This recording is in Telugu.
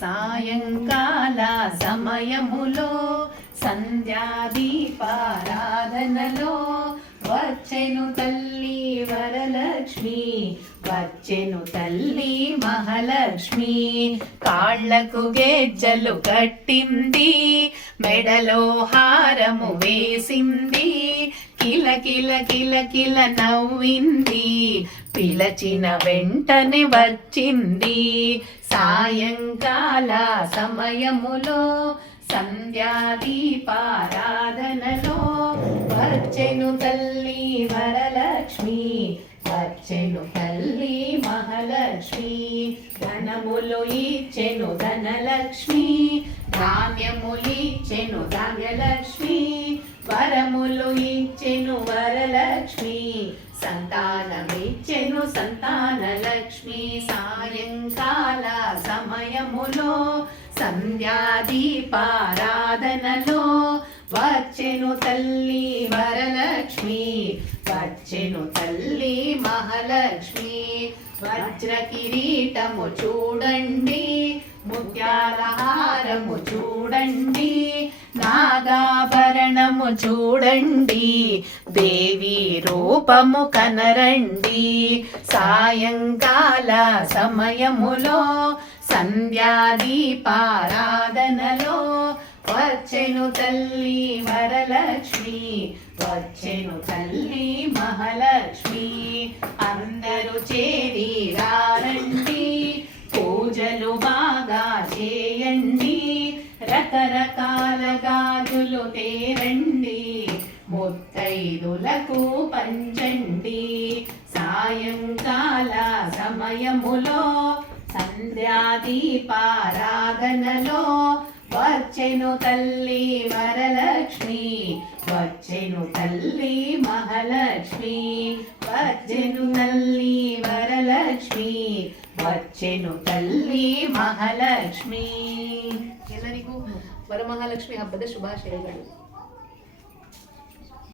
సాయంకాల సమయములో సంధ్యాదీపారాధనలో వచ్చెను తల్లి వరలక్ష్మి, వచ్చెను తల్లి మహాలక్ష్మి. కాళ్లకు గెజ్జలు కట్టింది, మెడలో హారము వేసింది, కిల కిల కిల కిల నవ్వింది, పిలచిన వెంటనే వచ్చింది. సాయంకాల సమయములో సంధ్యాదీపారాధనలో వచ్చెను తల్లి వరలక్ష్మి, వచ్చెను తల్లి మహాలక్ష్మి. ధనములు ఇచ్చెను ధనలక్ష్మి, ధాన్యములు ఇచ్చెను ధాన్యలక్ష్మి, వరములు ఇచ్చెను వరలక్ష్మి, సంతానమిచ్చెను సంతానలక్ష్మి. సాయంకాల సమయములో సంధ్యాదీపారాధనలో వచ్చెను తల్లి వరలక్ష్మి, వచ్చెను తల్లి మహాలక్ష్మి. వజ్ర కిరీటము చూడండి, ముత్యాల హారము చూడండి, నాగాభరణము చూడండి, దేవి రూపము కనరండి. సాయంకాల సమయములో సంధ్యాదీపారాధనలో వచ్చెను తల్లి వరలక్ష్మి, వచ్చెను తల్లి మహాలక్ష్మి. అందరూ చేరి రారండి, పూజలు బాగా చేయండి, రకరకాల గాజులు తేరండి, ముత్తైదులకు పంచండి. సాయంకాల సమయములో సంధ్యాదీపారాధనలో వచ్చెను తల్లి వరలక్ష్మి, వచ్చెను తల్లి మహాలక్ష్మి, వచ్చెను తల్లి వరలక్ష్మి, వచ్చెನು ತಲ್ಲಿ ಮಹಾಲಕ್ಷ್ಮಿ. ಎಲ್ಲರಿಗೂ ವರಮಹಾಲಕ್ಷ್ಮಿ ಹಬ್ಬದ ಶುಭಾಶಯಗಳು.